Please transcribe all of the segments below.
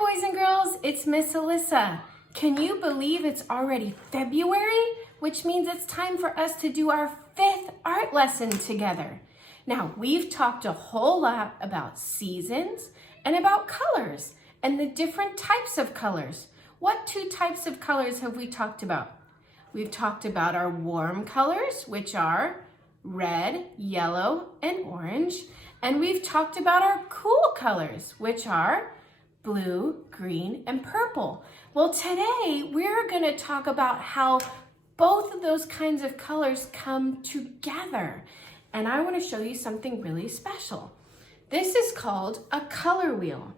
boys and girls, it's Ms Elissa. Can you believe it's already February? Which means it's time for us to do our 5th art lesson together. Now, we've talked a whole lot about seasons and about colors and the different types of colors. What 2 types of colors have we talked about? We've talked about our warm colors, which are red, yellow, and orange. And we've talked about our cool colors, which are blue, green, and purple. Well, today we're going to talk about how both of those kinds of colors come together. And I want to show you something really special. This is called a color wheel.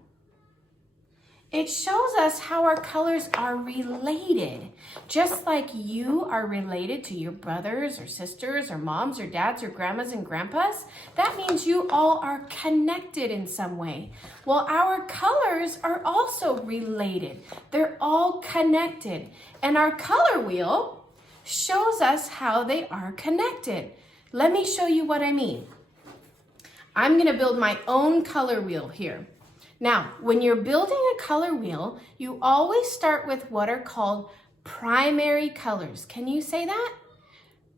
It shows us how our colors are related. Just like you are related to your brothers or sisters or moms or dads or grandmas and grandpas, that means you all are connected in some way. Well, our colors are also related. They're all connected. And our color wheel shows us how they are connected. Let me show you what I mean. I'm going to build my own color wheel here. Now, when you're building a color wheel, you always start with what are called primary colors. Can you say that?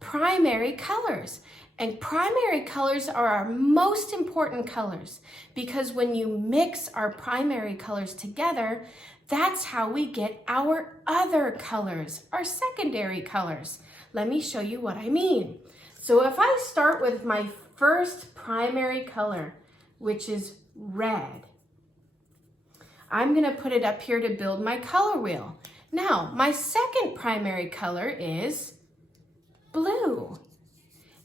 Primary colors. And primary colors are our most important colors because when you mix our primary colors together, that's how we get our other colors, our secondary colors. Let me show you what I mean. So if I start with my first primary color, which is red, I'm going to put it up here to build my color wheel. Now, my second primary color is blue.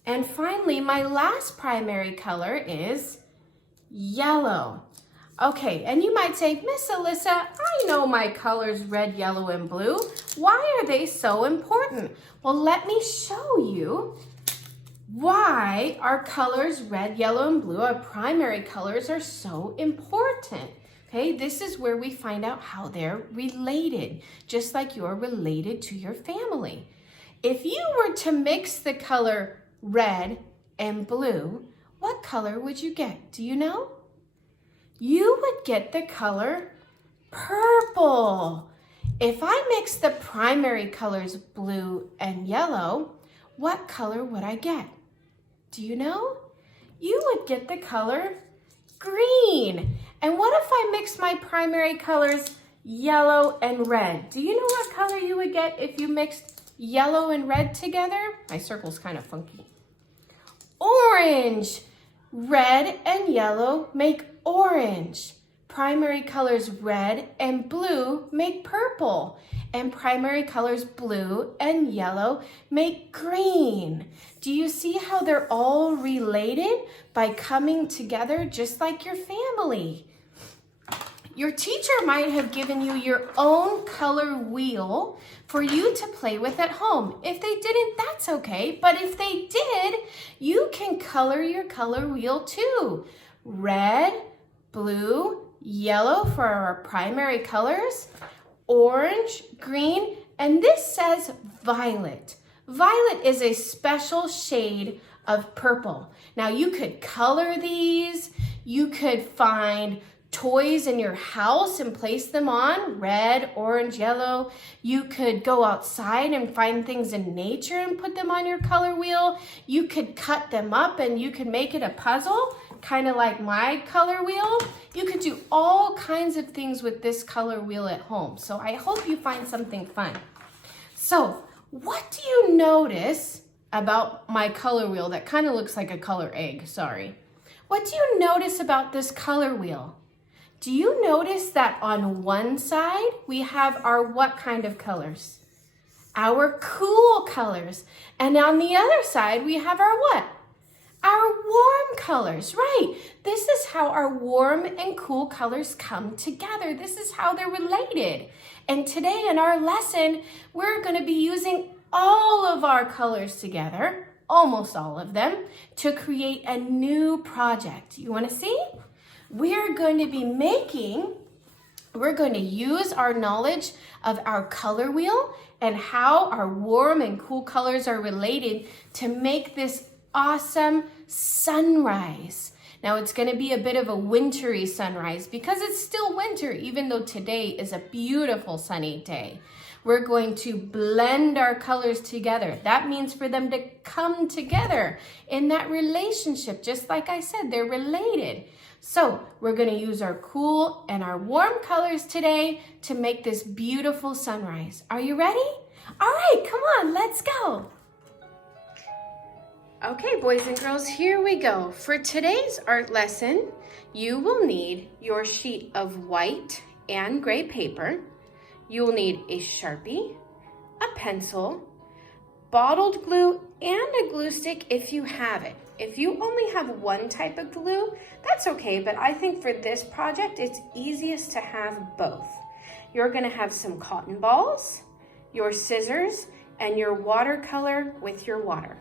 And finally, my last primary color is yellow. Okay, and you might say, Ms. Elissa, I know my colors red, yellow, and blue. Why are they so important? Well, let me show you why our colors red, yellow, and blue, our primary colors, are so important. Okay, this is where we find out how they're related, just like you're related to your family. If you were to mix the color red and blue, what color would you get? Do you know? You would get the color purple. If I mix the primary colors blue and yellow, what color would I get? Do you know? You would get the color green. And what if I mix my primary colors yellow and red? Do you know what color you would get if you mixed yellow and red together? My circle's kind of funky. Orange. Red and yellow make orange. Primary colors red and blue make purple. And primary colors blue and yellow make green. Do you see how they're all related by coming together just like your family? Your teacher might have given you your own color wheel for you to play with at home. If they didn't, that's okay. But if they did, you can color your color wheel too. Red, blue, yellow for our primary colors, orange, green, and this says violet. Violet is a special shade of purple. Now you could color these, you could find toys in your house and place them on, red, orange, yellow. You could go outside and find things in nature and put them on your color wheel. You could cut them up and you could make it a puzzle, kind of like my color wheel. You could do all kinds of things with this color wheel at home. So I hope you find something fun. So what do you notice about my color wheel that kind of looks like a color egg? Sorry. What do you notice about this color wheel? Do you notice that on one side we have our what kind of colors? Our cool colors. And on the other side we have our what? Our warm colors, right? This is how our warm and cool colors come together. This is how they're related. And today in our lesson, we're going to be using all of our colors together, almost all of them, to create a new project. You want to see? We're going to use our knowledge of our color wheel and how our warm and cool colors are related to make this awesome sunrise. Now it's going to be a bit of a wintry sunrise because it's still winter, even though today is a beautiful sunny day. We're going to blend our colors together. That means for them to come together in that relationship. Just like I said, they're related. So we're going to use our cool and our warm colors today to make this beautiful sunrise. Are you ready? All right, come on, let's go. Okay, boys and girls, here we go. For today's art lesson, you will need your sheet of white and gray paper. You will need a Sharpie, a pencil, bottled glue, and a glue stick if you have it. If you only have one type of glue, that's okay, but I think for this project, it's easiest to have both. You're gonna have some cotton balls, your scissors, and your watercolor with your water.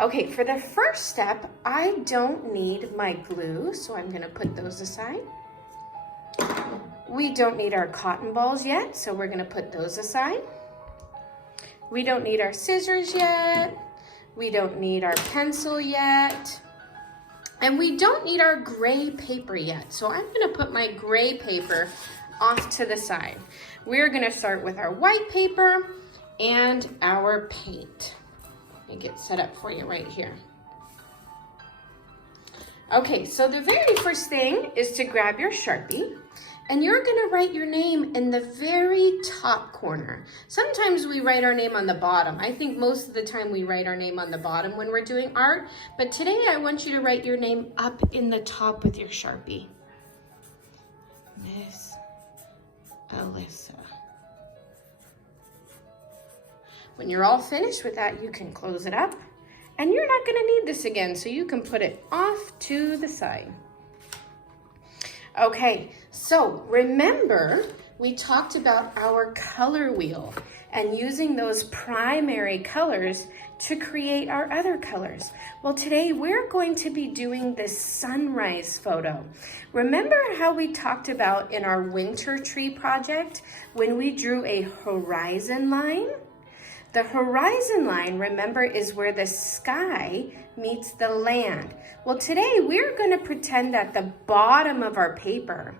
Okay, for the first step, I don't need my glue, so I'm gonna put those aside. We don't need our cotton balls yet, so we're gonna put those aside. We don't need our scissors yet. We don't need our pencil yet. And we don't need our gray paper yet. So I'm gonna put my gray paper off to the side. We're gonna start with our white paper and our paint. Let me get set up for you right here. Okay, so the very first thing is to grab your Sharpie. And you're gonna write your name in the very top corner. Sometimes we write our name on the bottom. I think most of the time we write our name on the bottom when we're doing art, but today I want you to write your name up in the top with your Sharpie. Ms Elissa. When you're all finished with that, you can close it up, and you're not gonna need this again, so you can put it off to the side. Okay, so remember we talked about our color wheel and using those primary colors to create our other colors. Well, today we're going to be doing this sunrise photo. Remember how we talked about in our winter tree project when we drew a horizon line? The horizon line, remember, is where the sky meets the land. Well, today we're going to pretend that the bottom of our paper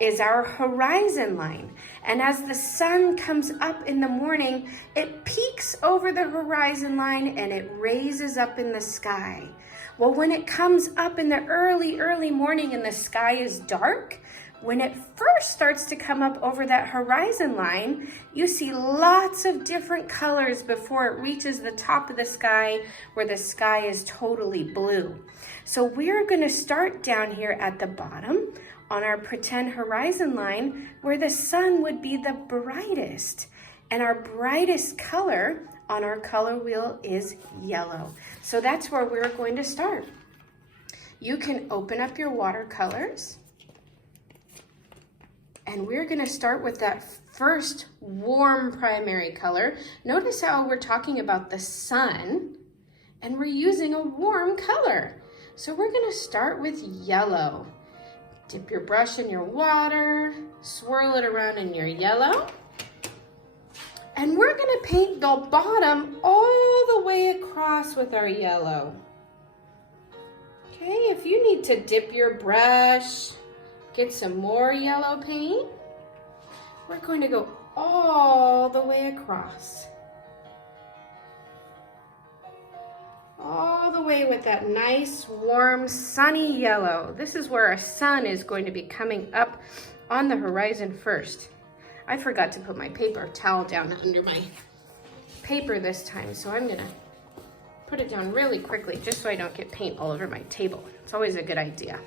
is our horizon line. And as the sun comes up in the morning, it peeks over the horizon line and it raises up in the sky. Well, when it comes up in the early morning and the sky is dark, when it first starts to come up over that horizon line, you see lots of different colors before it reaches the top of the sky where the sky is totally blue. So we're going to start down here at the bottom on our pretend horizon line where the sun would be the brightest. And our brightest color on our color wheel is yellow. So that's where we're going to start. You can open up your watercolors. And we're gonna start with that first warm primary color. Notice how we're talking about the sun and we're using a warm color. So we're gonna start with yellow. Dip your brush in your water, swirl it around in your yellow. And we're gonna paint the bottom all the way across with our yellow. Okay, if you need to dip your brush, get some more yellow paint. We're going to go all the way across. All the way with that nice, warm, sunny yellow. This is where our sun is going to be coming up on the horizon first. I forgot to put my paper towel down under my paper this time, so I'm gonna put it down really quickly just so I don't get paint all over my table. It's always a good idea.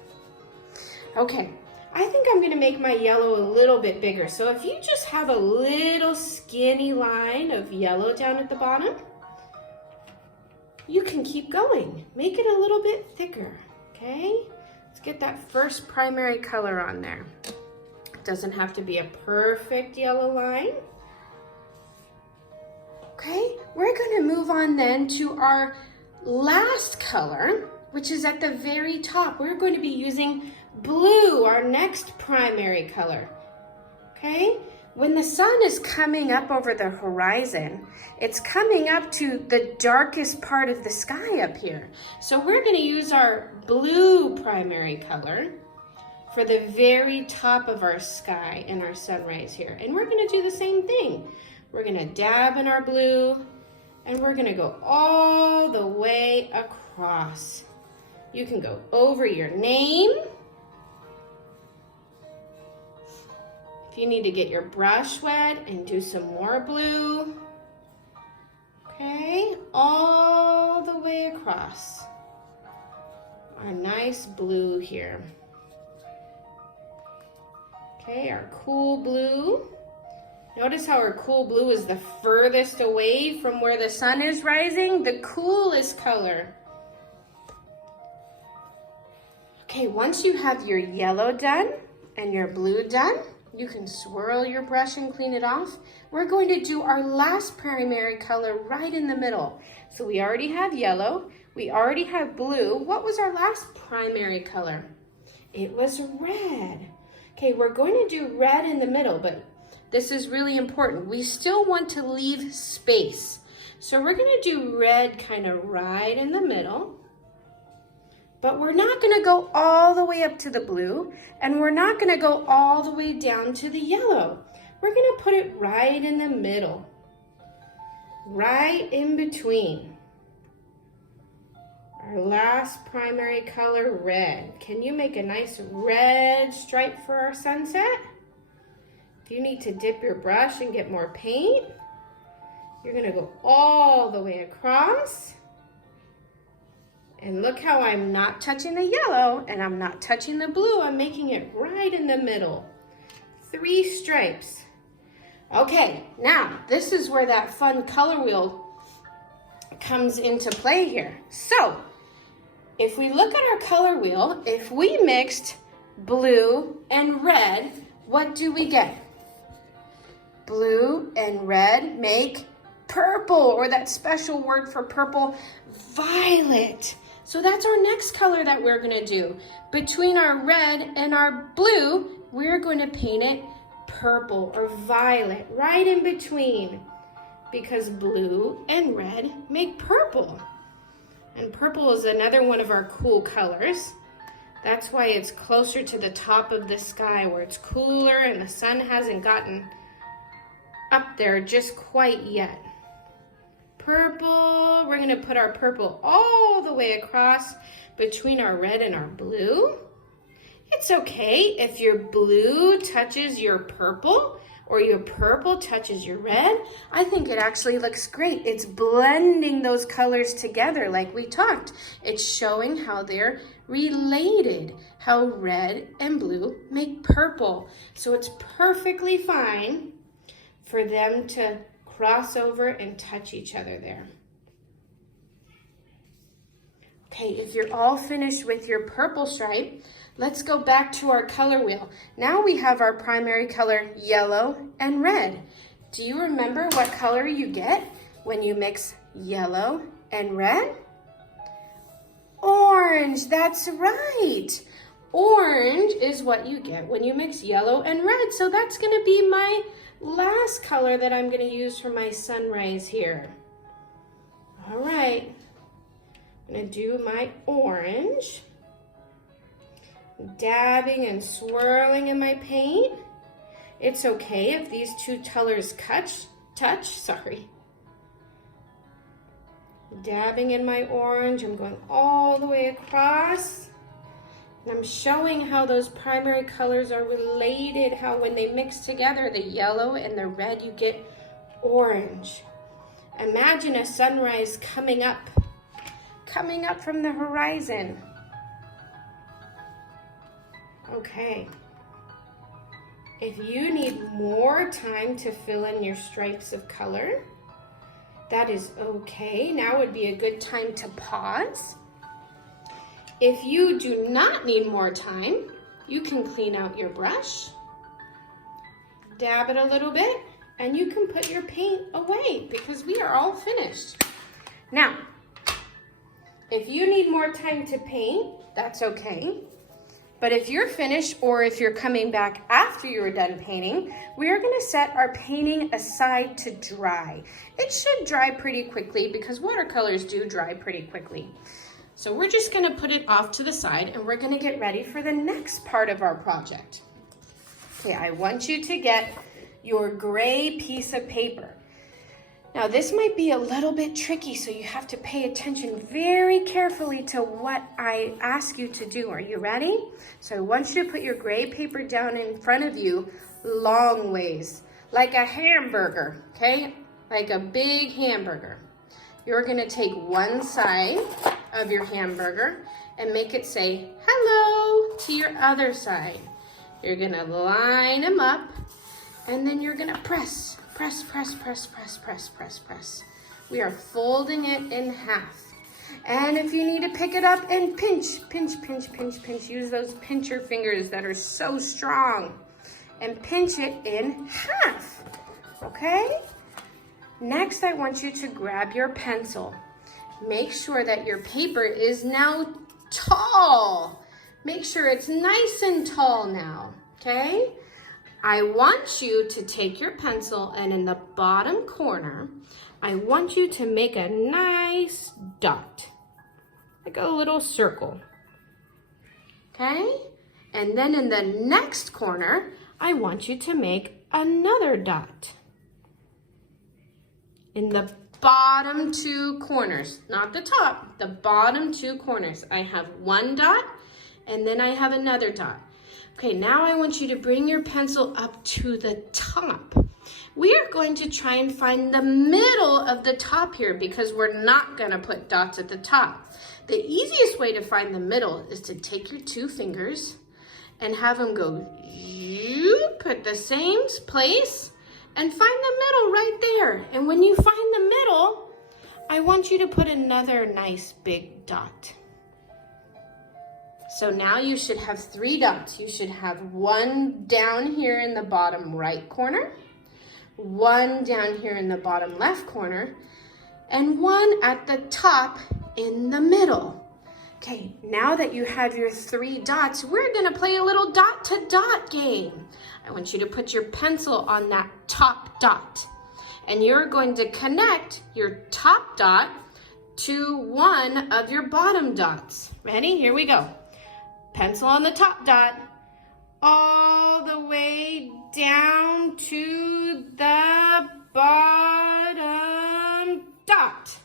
Okay. I think I'm gonna make my yellow a little bit bigger. So if you just have a little skinny line of yellow down at the bottom, you can keep going. Make it a little bit thicker, okay? Let's get that first primary color on there. It doesn't have to be a perfect yellow line. Okay, we're gonna move on then to our last color, which is at the very top. We're going to be using blue, our next primary color. Okay, When the sun is coming up over the horizon, it's coming up to the darkest part of the sky up here. So we're going to use our blue primary color for the very top of our sky and our sunrise here. And we're going to do the same thing. We're going to dab in our blue, and we're going to go all the way across. You can go over your name. If you need to get your brush wet and do some more blue. Okay, all the way across. Our nice blue here. Okay, our cool blue. Notice how our cool blue is the furthest away from where the sun is rising, the coolest color. Okay, once you have your yellow done and your blue done, you can swirl your brush and clean it off. We're going to do our last primary color right in the middle. So we already have yellow, we already have blue. What was our last primary color? It was red. Okay, we're going to do red in the middle, but this is really important. We still want to leave space. So we're going to do red kind of right in the middle. But we're not going to go all the way up to the blue, and we're not going to go all the way down to the yellow. We're going to put it right in the middle, right in between. Our last primary color, red. Can you make a nice red stripe for our sunset? If you need to dip your brush and get more paint, you're going to go all the way across. And look how I'm not touching the yellow and I'm not touching the blue. I'm making it right in the middle. 3 stripes. Okay, now this is where that fun color wheel comes into play here. So, if we look at our color wheel, if we mixed blue and red, what do we get? Blue and red make purple, or that special word for purple, violet. So that's our next color that we're going to do. Between our red and our blue, we're going to paint it purple or violet, right in between, because blue and red make purple. And purple is another one of our cool colors. That's why it's closer to the top of the sky, where it's cooler and the sun hasn't gotten up there just quite yet. Purple, we're going to put our purple all the way across between our red and our blue. It's okay if your blue touches your purple or your purple touches your red. I think it actually looks great. It's blending those colors together like we talked. It's showing how they're related, how red and blue make purple. So it's perfectly fine for them to cross over and touch each other there. Okay, if you're all finished with your purple stripe, let's go back to our color wheel. Now we have our primary color, yellow and red. Do you remember what color you get when you mix yellow and red? Orange, that's right. Orange is what you get when you mix yellow and red. So that's going to be my last color that I'm going to use for my sunrise here. All right, I'm going to do my orange, dabbing and swirling in my paint. It's okay if these 2 colors touch. Dabbing in my orange, I'm going all the way across. And I'm showing how those primary colors are related, how when they mix together, the yellow and the red, you get orange. Imagine a sunrise coming up from the horizon. Okay. If you need more time to fill in your stripes of color, that is okay. Now would be a good time to pause. If you do not need more time, you can clean out your brush, dab it a little bit, and you can put your paint away because we are all finished. Now, if you need more time to paint, that's okay. But if you're finished or if you're coming back after you're done painting, we are gonna set our painting aside to dry. It should dry pretty quickly because watercolors do dry pretty quickly. So we're just gonna put it off to the side and we're gonna get ready for the next part of our project. Okay, I want you to get your gray piece of paper. Now this might be a little bit tricky, so you have to pay attention very carefully to what I ask you to do. Are you ready? So I want you to put your gray paper down in front of you long ways, like a hamburger, okay? Like a big hamburger. You're gonna take one side of your hamburger and make it say hello to your other side. You're gonna line them up and then you're gonna press. Press, press, press, press, press, press, press. We are folding it in half. And if you need to pick it up and pinch, pinch, pinch, pinch, pinch, use those pincher fingers that are so strong and pinch it in half, okay? Next, I want you to grab your pencil. Make sure that your paper is now tall. Make sure it's nice and tall now, okay? I want you to take your pencil and in the bottom corner, I want you to make a nice dot, like a little circle, okay? And then in the next corner, I want you to make another dot. In the bottom two corners, not the top, the bottom two corners. I have one dot and then I have another dot. Okay, now I want you to bring your pencil up to the top. We are going to try and find the middle of the top here because we're not gonna put dots at the top. The easiest way to find the middle is to take your two fingers and have them go at the same place and find the middle right there. And when you find the middle, I want you to put another nice big dot. So now you should have three dots. You should have one down here in the bottom right corner, one down here in the bottom left corner, and one at the top in the middle. Okay, now that you have your three dots, we're gonna play a little dot to dot game. I want you to put your pencil on that top dot, and you're going to connect your top dot to one of your bottom dots. Ready? Here we go. Pencil on the top dot, all the way down to the bottom dot.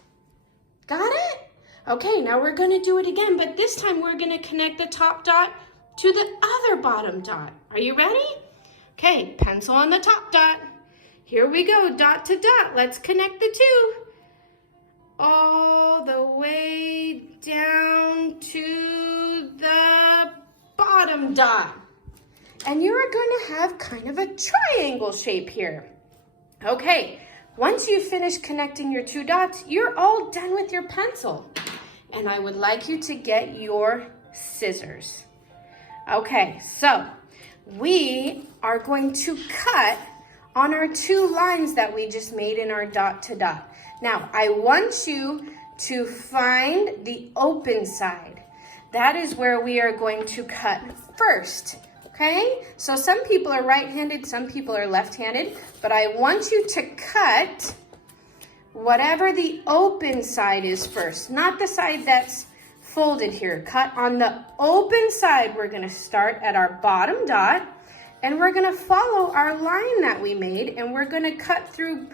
Got it? Okay, now we're gonna do it again, but this time we're gonna connect the top dot to the other bottom dot. Are you ready? Okay, pencil on the top dot. Here we go, dot to dot. Let's connect the two. All the way down to the bottom dot. And you're gonna have kind of a triangle shape here. Okay, once you finish connecting your two dots, you're all done with your pencil. And I would like you to get your scissors. Okay, so we are going to cut on our two lines that we just made in our dot to dot. Now, I want you to find the open side. That is where we are going to cut first, okay? So some people are right-handed, some people are left-handed, but I want you to cut whatever the open side is first, not the side that's folded here. Cut on the open side. We're gonna start at our bottom dot, and we're gonna follow our line that we made, and we're gonna cut through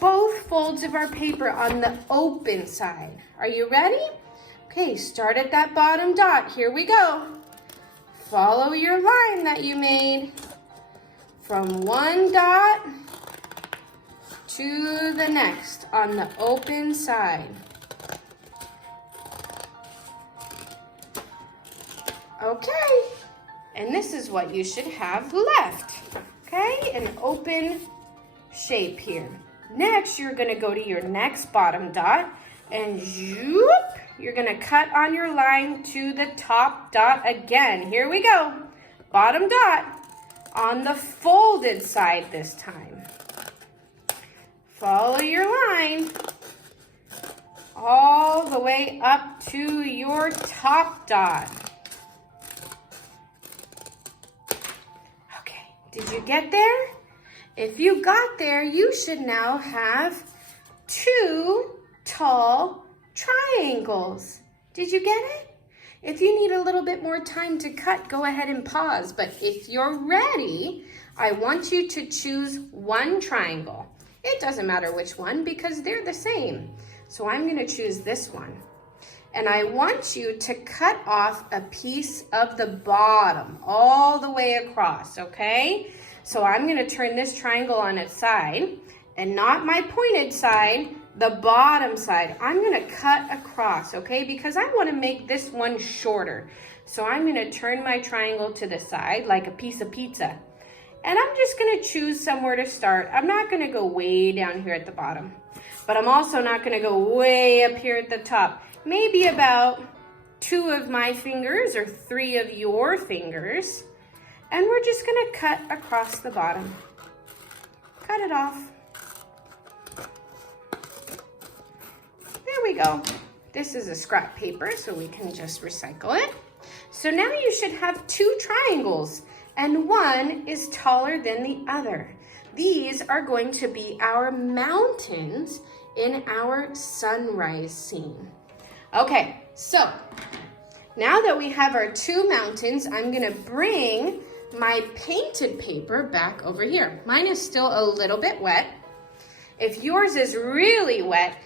both folds of our paper on the open side. Are you ready? Okay, start at that bottom dot. Here we go. Follow your line that you made from one dot to the next on the open side. Okay, and this is what you should have left. Okay, an open shape here. Next, you're gonna go to your next bottom dot and zoop, you're gonna cut on your line to the top dot again. Here we go. Bottom dot on the folded side this time. Follow your line all the way up to your top dot. Did you get there? If you got there, you should now have 2 tall triangles. Did you get it? If you need a little bit more time to cut, go ahead and pause. But if you're ready, I want you to choose 1 triangle. It doesn't matter which one because they're the same. So I'm going to choose this one. And I want you to cut off a piece of the bottom all the way across, okay? So I'm going to turn this triangle on its side, and not my pointed side, the bottom side. I'm going to cut across, okay? Because I want to make this one shorter. So I'm going to turn my triangle to the side like a piece of pizza. And I'm just going to choose somewhere to start. I'm not going to go way down here at the bottom, but I'm also not going to go way up here at the top. Maybe about 2 of my fingers or 3 of your fingers. And we're just going to cut across the bottom. Cut it off. There we go. This is a scrap paper, so we can just recycle it. So now you should have 2 triangles, and one is taller than the other. These are going to be our mountains in our sunrise scene. Okay, so now that we have our 2 mountains, I'm going to bring my painted paper back over here. Mine is still a little bit wet. If yours is really wet,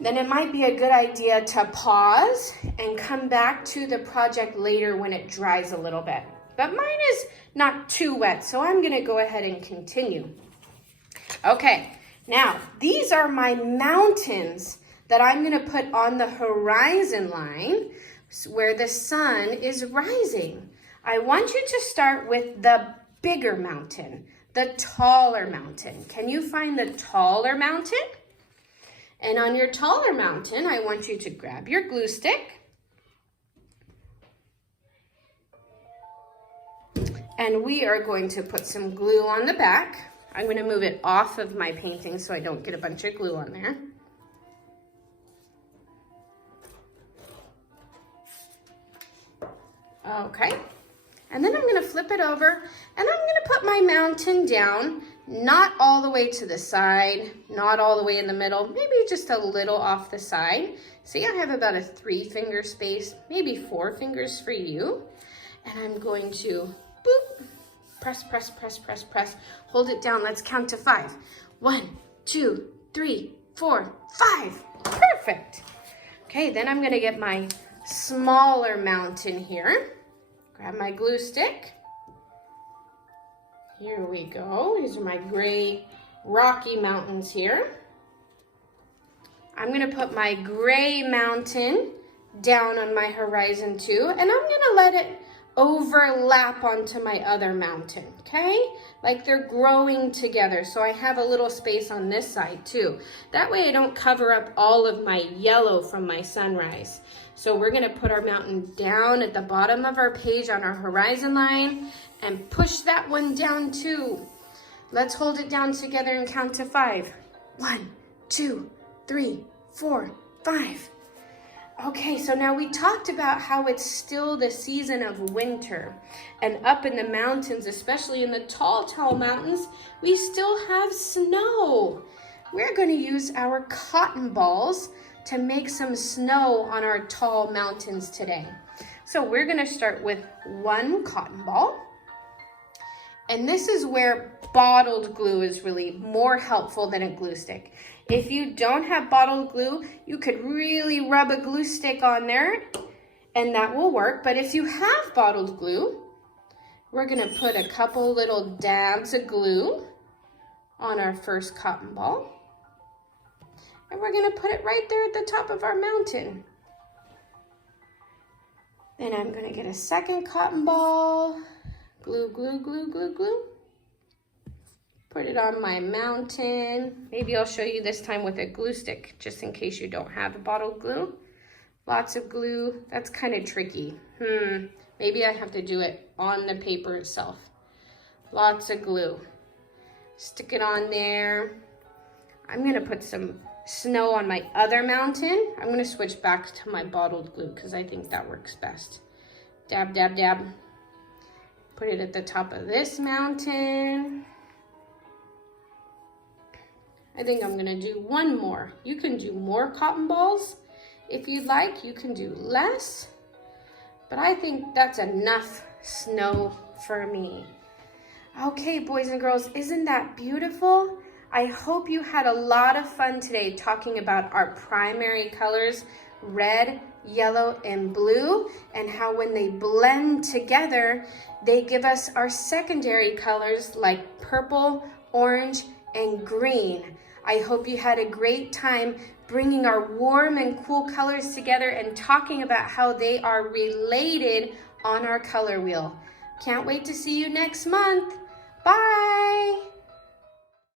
then it might be a good idea to pause and come back to the project later when it dries a little bit. But mine is not too wet, so I'm going to go ahead and continue. Okay, now these are my mountains that I'm going to put on the horizon line where the sun is rising. I want you to start with the bigger mountain, the taller mountain. Can you find the taller mountain? And on your taller mountain, I want you to grab your glue stick. And we are going to put some glue on the back. I'm going to move it off of my painting so I don't get a bunch of glue on there. Okay. And then I'm going to flip it over and I'm going to put my mountain down, not all the way to the side, not all the way in the middle, maybe just a little off the side. See, I have about a 3-finger space, maybe 4 fingers for you. And I'm going to boop, press, press, press, press, press, hold it down. Let's count to 5. 1, 2, 3, 4, 5. Perfect. Okay, then I'm going to get my smaller mountain here. Grab my glue stick. Here we go. These are my gray rocky mountains here. I'm going to put my gray mountain down on my horizon too, and I'm going to let it overlap onto my other mountain, okay? Like they're growing together, so I have a little space on this side too. That way I don't cover up all of my yellow from my sunrise. So we're gonna put our mountain down at the bottom of our page on our horizon line and push that one down too. Let's hold it down together and count to 5. 1, 2, 3, 4, 5. Okay, so now we talked about how it's still the season of winter, and up in the mountains, especially in the tall, tall mountains, we still have snow. We're going to use our cotton balls to make some snow on our tall mountains today. So we're going to start with 1 cotton ball, and this is where bottled glue is really more helpful than a glue stick. If you don't have bottled glue, you could really rub a glue stick on there and that will work. But if you have bottled glue, we're gonna put a couple little dabs of glue on our first cotton ball. And we're gonna put it right there at the top of our mountain. Then I'm gonna get a second cotton ball, glue, glue, glue, glue, glue. Put it on my mountain. Maybe I'll show you this time with a glue stick, just in case you don't have a bottled glue. Lots of glue. That's kind of tricky. Maybe I have to do it on the paper itself. Lots of glue. Stick it on there. I'm gonna put some snow on my other mountain. I'm gonna switch back to my bottled glue because I think that works best. Dab, dab, dab. Put it at the top of this mountain. I think I'm gonna do one more. You can do more cotton balls. If you'd like, you can do less. But I think that's enough snow for me. Okay, boys and girls, isn't that beautiful? I hope you had a lot of fun today talking about our primary colors, red, yellow, and blue, and how when they blend together, they give us our secondary colors like purple, orange, and green. I hope you had a great time bringing our warm and cool colors together and talking about how they are related on our color wheel. Can't wait to see you next month. Bye!